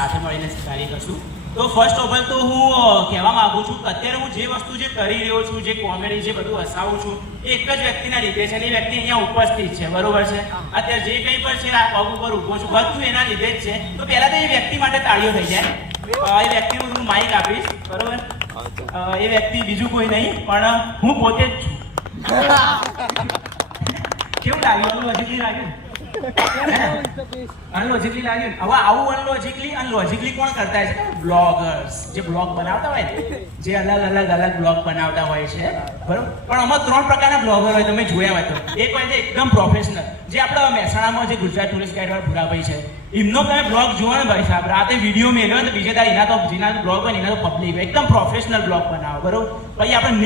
સાથે મળીને કાર્ય કરશું. તો ફર્સ્ટ ઓફ ઓલ તો હું કહેવા માંગુ છું કે અત્યારે હું જે વસ્તુ જે કરી રહ્યો છું, જે કોમેડી જે બધું હસાવું છું, એ એક જ વ્યક્તિના લીધે છે. એ વ્યક્તિ અહીંયા ઉપસ્થિત છે, બરોબર છે. અત્યારે જે કંઈ પણ છે આ પગ ઉપર ઊભો છું, બધું એના લીધે જ છે. તો પહેલા તો એ વ્યક્તિ માટે તાળીઓ થઈ જાય. એ વ્યક્તિનું હું માઇક આપીશ, બરોબર. એ વ્યક્તિ બીજું કોઈ નહીં પણ હું પોતે જ છું. કેવું લાગ્યું? અનલોજિકલી લાગ્યું? અનલોજિકલી લાગ્યું? હવે આવું અનલોજિકલી કોણ કરતા છે? બ્લોગર્સ, જે બ્લોગ બનાવતા હોય ને, જે અલગ બ્લોગ બનાવતા હોય છે, બરોબર. પણ આમાં 3 પ્રકારના બ્લોગર હોય, તમે જોયા હોય તો. એક હોય છે એકદમ પ્રોફેશનલ, જે આપણા મહેસાણામાં જે ગુજરાત ટુરિસ્ટ ગાઈડ વાળા ભૂરાભાઈ છે, એમનો તમે બ્લોગ જોવો ને ભાઈ સાહેબ, રાતે વિડીયો મેળવ્યો ને બીજે દાડે જેના બ્લોગ હોય એના તો પબ્લિક એકદમ પ્રોફેશનલ બ્લોગ બનાવો, બરોબર. પછી આપણે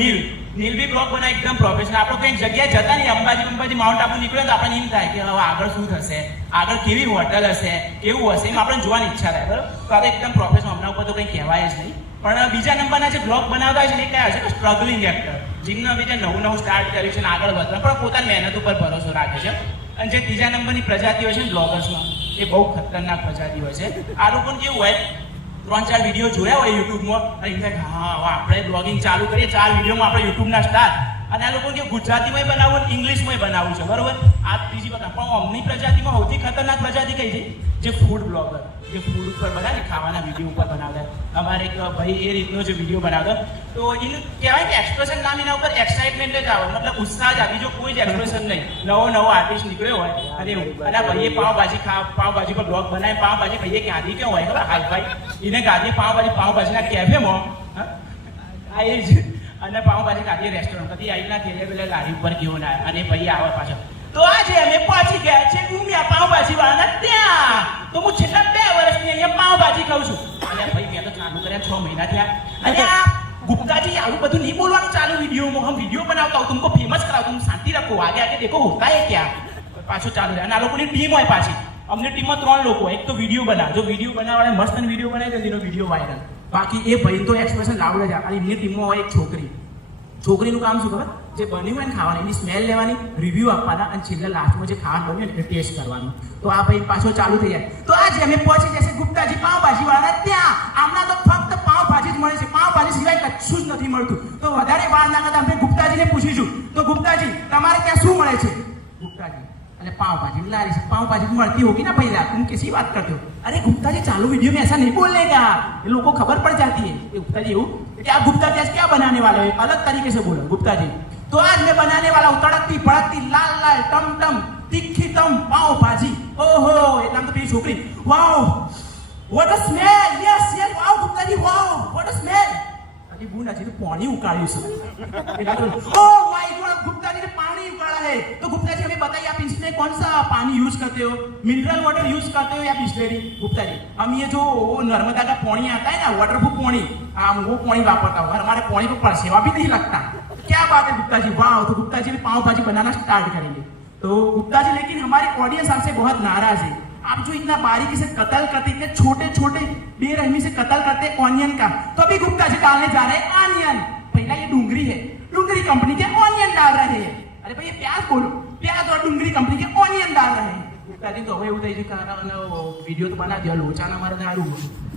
નીલ બી બ્લોગ બનાવે એકદમ પ્રોફેશનલ. આપણે કંઈક જગ્યાએ જતા નહીં, અંબાજી માઉન્ટ આબુ નીકળ્યો તો આપણને એમ થાય કે હવે આગળ શું થશે, આગળ કેવી હોટલ હશે, કેવું હશે, એમ આપણે જોવાની ઈચ્છા થાય, બરોબર. તો આ એકદમ પ્રોફેશનલ, હમણાં ઉપર તો કંઈ કહેવાય જ નહીં. પણ બીજા નંબરના જે બ્લોગ બનાવતા હોય છે ને એ કયા છે કે સ્ટ્રગલિંગ એક્ટર, જેમને બી જે નવું સ્ટાર્ટ કર્યું છે ને આગળ વધવા પણ પોતાની મહેનત ઉપર ભરોસો રાખે છે. અને જે ત્રીજા નંબરની પ્રજાતિ હોય છે ને બ્લોગર્સમાં, એ બહુ ખતરનાક પ્રજાતિ હોય છે. આ લોકોને કેવું હોય, 3-4 વિડીયો જોયા હોય યુટ્યુબમાં, અને હા આપણે બ્લોગિંગ ચાલુ કરીએ, 4 વિડીયોમાં આપણે યુટ્યુબના સ્ટાર. અને આ લોકો કે ગુજરાતીમાં બનાવવું, ઇંગ્લિશમાં બનાવવું છે, બરોબર. આ ત્રીજી પ્રકાર. પણ અમની પ્રજાતિમાં સૌથી ખતરનાક પ્રજાતિ કઈ છે? જે ફૂડ બ્લોગર, જે ફૂડ ઉપર બનાવે, ખાવાના વિડીયો ઉપર બનાવતા. અમારે એક ભાઈ એ રીતનો જે વિડીયો બનાવતો, તો એનું કહેવાય કે એક્સપ્રેશન નામ એના ઉપર એક્સાઇટમેન્ટ જ આવે, મતલબ ઉત્સાહ જ આવે, બીજો કોઈ જ એક્સપ્રેશન નહીં. નવો આર્ટિસ્ટ નીકળ્યો હોય અને એવું. અને ભાઈએ પાવભાજી પર બ્લોગ બનાવે, પાવભાજી ભાઈએ ગાંધી કેવું હોય ખબર? હાલભાઈ એને ગાંધી પાવભાજીના કેફેમાં, આ એ જ. અને પાવભાજી ગાંધી રેસ્ટોરન્ટ પછી આવીના થેલે પેલે લારી ઉપર કેવો ના, અને ભાઈ આવે પાછળ. તો આજે અમે પહોંચી ગયા છે ઉમિયા પાવભાજી વાળાના ત્યાં. તો હું છેલ્લા 2 વર્ષથી અહીંયા પાવભાજી ખાઉં છું. અને ભાઈ મેં તો ચાલુ કર્યા 6 મહિના થયા. અને આ ગુપ્તાજી આવું બધું નહીં બોલવાનું ચાલુ વિડીયોમાં. હમ વિડીયો બનાવતા હું तुमको फेमस कराऊं, तुम शांति रखो, आगे देखो होता है क्या. પાછું ચાલુ રહે. અને આ લોકોની ટીમ હોય પાછી. અમને ટીમમાં 3 લોકો હોય. એક તો વિડીયો બનાવે, જો વિડીયો બનાવવાને મસ્ત વિડીયો બનાવી તો એનો વિડીયો વાયરલ. બાકી એ ભાઈ તો એક્સપ્રેશન લાવડે જ આવે. અને એમની ટીમમાં હોય એક છોકરીનું કામ શું ખબર? જે બન્યું હોય ને ખાવાનું, એની સ્મેલ લેવાની, રિવ્યુ આપવાના, અને છેલ્લે લાસ્ટમાં જે ખાવાનું બન્યું ને એ ટેસ્ટ કરવાનું. તો આ ભાઈ પાછો ચાલુ થઈ જાય. તો આજે અમે પહોંચી જશે ગુપ્તાજી પાવભાજી વાળા ત્યાં. આમના તો ફક્ત પાવભાજી જ મળે છે, પાવભાજી સિવાય કશું જ નથી મળતું. તો વધારે વાર ના કરતા અમે ગુપ્તાજીને પૂછીશું. તો ગુપ્તાજી તમારે ત્યાં શું મળે છે? ગુપ્તાજી અને पावभाजी लारी से पावभाजी મળતી होगी ना पहला, तुम किसी बात करते हो? अरे गुप्ता जी चालू वीडियो में ऐसा नहीं बोलने का, ये लोगों को खबर पड़ जाती है. ये गुप्ता जी वो क्या गुप्ता जी आज क्या बनाने वाले हो? अलग तरीके से बोलो गुप्ता जी. तो आज मैं बनाने वाला हूँ तड़कती भड़कती लाल लाल टम टम तीखी तम पाव भाजी. ओहो एकदम तो मेरी छोकरी, wow what a smell. Yes yes wow Gupta ji, wow what a smell. अरे बूढ़ा जी तो पानी उकाळ્યું છે. Oh my god Gupta ji ने पानी उकाड़ा है. तो गुप्ता जी हमें बताइए आप इसमें कौन सा पानी यूज करते हो? मिनरल वाटर यूज करते हो या बिस्लरी? गुप्ता जी हम ये जो नर्मदा का पानी आता है ना, वाटरप्रूफ पानी, हम वो पानी वापरता हूँ. हमारे पानी को परसेवा भी नहीं लगता. क्या बात है गुप्ता जी, वाह. तो गुप्ता जी भी पाव भाजी बनाना स्टार्ट करेंगे. तो गुप्ता जी लेकिन हमारी ऑडियंस आपसे बहुत नाराज है. आप जो इतना बारीकी से कत्ल करते, इतने छोटे छोटे बेरहमी से कत्ल करते ऑनियन का, तो अभी गुप्ता जी डालने जा रहे हैं ऑनियन. पहला ये डूंगरी है, डूंगरी कंपनी के ऑनियन डाल रहे हैं. अरे भाई ये प्याज बोलो, प्याज और डूंगरी कंपनी के ऑनियन डाल रहे हैं. गुप्ता जी तो હવે એવું થઈ છે કે વિડિયો તો બના દિયો, લોચાના મારે દારૂ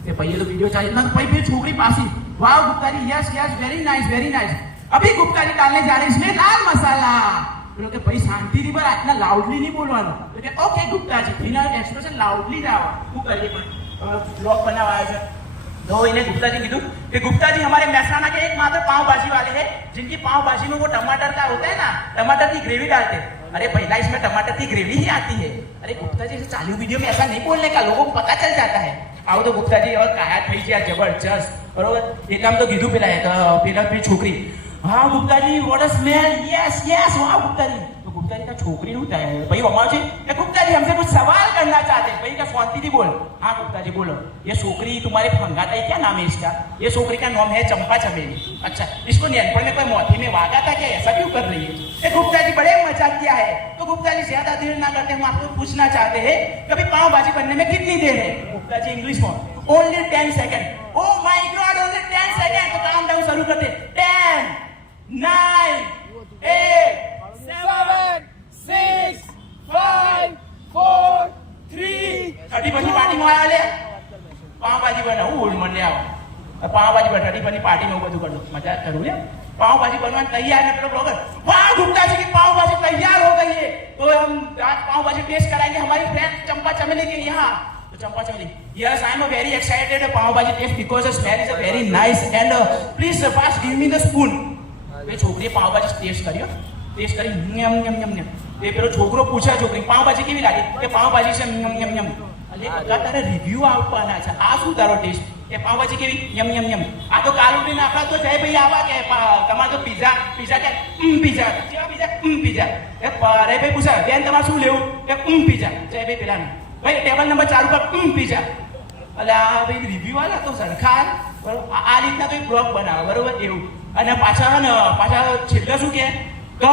એ ભાઈએ તો વિડિયો ચાલે ના, તો ભાઈ બે છોકરી પાસી, wow Gupta ji, yes yes very nice very nice. अभी गुप्ता जी डालने जा रहे हैं इसमें लाल मसाला. बोलो कि भाई शांतिથી પર આટલા લાઉડલી નહીં બોલવાનું. તો કે ઓકે गुप्ता जी, बिना एक्सप्रेशन लाउडली ना आवा. શું કરીએ પણ બ્લોગ બનાવવા આવ્યા છે. तो इन्हें गुप्ता जी कीधु कि गुप्ता जी हमारे महसाना के एकमात्र पाव भाजी वाले हैं जिनकी पाव भाजी में वो टमाटर का होता है ना, टमाटर की ग्रेवी डालते हैं. अरे पहला इसमें टमाटर की ग्रेवी ही आती है. अरे गुप्ता जी चालू वीडियो में ऐसा नहीं बोलने का, लोगों को पता चल जाता है. आओ तो गुप्ता जी और काया થઈ ગયા જબરજસ્ત, બરોબર. એક કામ તો કીધું પેલા પેલી છોકરી, हाँ Gupta ji what a smell. Yes yes वाह गुप्ता जी. तो गुप्ता जी का छोकरी होता है भाई हमारे जी, गुप्ता जी हमसे कुछ सवाल करना चाहते हैं. भाई क्या शांति थी बोल. हाँ गुप्ता जी बोलो. ये छोकरी तुम्हारे फंगाता है, क्या नाम है इसका? ये छोकरी का नाम है चंपा चमेली. अच्छा, इसको नियंत्रण में कोई मोती में वागा था क्या? ऐसा क्यों कर रही है? ये गुप्ता जी बड़े मजाक किया है. तो गुप्ता जी ज्यादा देर ना करते हम आपको पूछना चाहते हैं कभी पाव भाजी बनने में कितनी देर है? गुप्ता जी इंग्लिश में only 10 second. Oh my God only 10 second. तो काम डाउन शुरू करते. 10 9 8 7 6 5 4 3 30 પછી પાર્ટીમાં આવ્યા લે. પાવ ले आओ पाव भाजी बटाटी बनी पार्टी में वो कर दो मजा करूँ या पाव भाजी बनवाने तैयार है मेरा ब्लॉगर वाह गुप्ता जी की पाव भाजी तैयार हो गई है तो हम आज पाव भाजी टेस्ट कराएंगे हमारी फ्रेंड चंपा चमेली के यहाँ तो Champa Chameli yes I am very excited pav bhaji taste because the smell is very nice and please fast give me the spoon ये छोकरी पाव भाजी टेस्ट કરી યમ યમ યમ યમ એ પેલો છોકરો પૂછે છોકરી પાવ ભાજી કેવી લાગે કે પાવ ભાજી છે યમ યમ યમ એટલે અગા તારે રિવ્યુ આપવાના છે આ શું તારો ટેસ્ટ એ પાવ ભાજી કેવી યમ યમ યમ આ તો કાલ ઉઠીને આપણા તો જય ભાઈ આવા કે તમારે તો પિઝા કે પિઝા કેવા પિઝા એ અરે ભાઈ પૂછે બેન તમારે શું લેવું કે પિઝા જય ભાઈ પેલા ભાઈ ટેબલ નંબર 4 પર પિઝા એટલે આ ભાઈ રિવ્યુ વાળા તો સરખા બરોબર આ રીતના તો એક બ્લોગ બનાવો બરોબર એવું અને પાછા છેલ્લે શું કે તો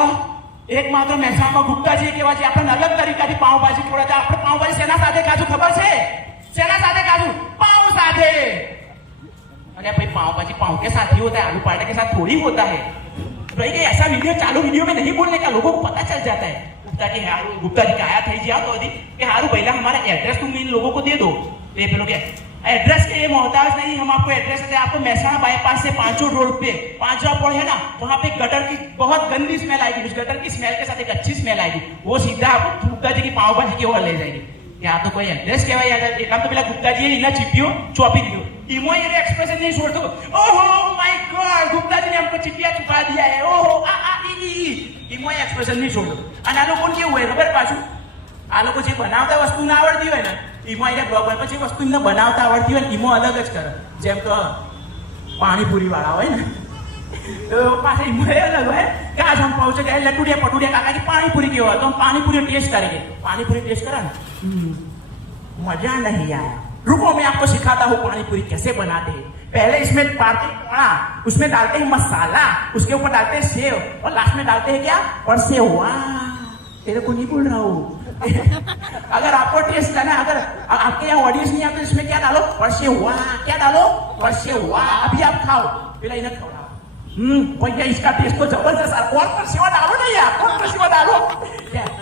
એકમાત્ર મહેસાણામાં ગુપ્તાજી કેવા છે આપણને અલગ તરીકાથી પાવભાજી ખવડાવે આપણે પાવભાજી શેના સાથે ખાધું ખબર છે શેના સાથે ખાધું पाव साथे अरे भाई पाव भाजी पाव के साथ ही होता है आलू पराठे के साथ थोड़ी होता है भाई ये ऐसा वीडियो चालू वीडियो में नहीं बोलने का लोगों को पता चल जाता है गुप्ता जी का आया थे जी तो कि हारू पहला हमारा एड्रेस तुम इन लोगों को दे दो ये पे लोग एड्रेस के ये मोहताज नहीं हम आपको एड्रेस देते आपको महसाणा बाईपास से 5 रोड पे 5 पड़ है ना वहाँ पे गटर की बहुत गंदी स्मेल आएगी उस गटर की स्मेल के साथ एक अच्छी स्मेल आएगी वो सीधा आपको गुप्ता जी की पाव भाजी की ओर ले जाएगी क्या तो कोई एड्रेस કહેવાય યાર એક કામ તો પેલા ગુપ્તાજીએ એના ચીપિયો ચોપી દીધો ઈમો એ एक्सप्रेशन नहीं छोड़तो ओहो माय गॉड गुप्ताजी ने हमको चिटिया चुका दिया है ओहो ઈમો एक्सप्रेशन नहीं छोड़तो અને આ લોકોને કેવું હોય ખબર પાછું આ લોકો જે બનાવતા વસ્તુ ના આવડતી હોય ને ઈમો એને બ્લોગ પર પછી વસ્તુ એમને બનાવતા આવડતી હોય ઈમો અલગ જ કરે જેમ કે પાણીપુરી વાળા હોય ને तो पास अलग है कि आज हम पहुंचे गए लटूडिया पटूडिया काका की पानीपुरी की हो तो हम पानीपुरी टेस्ट करेंगे पानीपुरी टेस्ट करा ना मजा नहीं आया रुको मैं आपको सिखाता हूँ पानीपुरी कैसे बनाते हैं पहले इसमें डालते हैं उसमें डालते हैं मसाला उसके ऊपर डालते हैं सेव और लास्ट में डालते हैं क्या और सेव वाह तेरे को नहीं बोल रहा हूँ अगर आपको टेस्ट करना अगर आपके यहाँ ऑडियंस नहीं आते इसमें क्या डालो परसे वाह क्या डालो परसे वाह अभी आप खाओ पहले इन्हें खाओ भैया इसका टेस्ट तो जबरदस्त है और परसेवा डालो नहीं यार और परसेवा डालो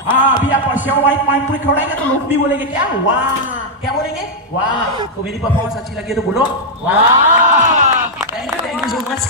हाँ अभी आप परसेवा वाली पानीपुरी खिलाएंगे तो लोग भी बोलेंगे क्या वाह क्या बोलेंगे वाह तो मेरी परफॉर्मेंस अच्छी लगी तो बोलो वाह थैंक यू सो मच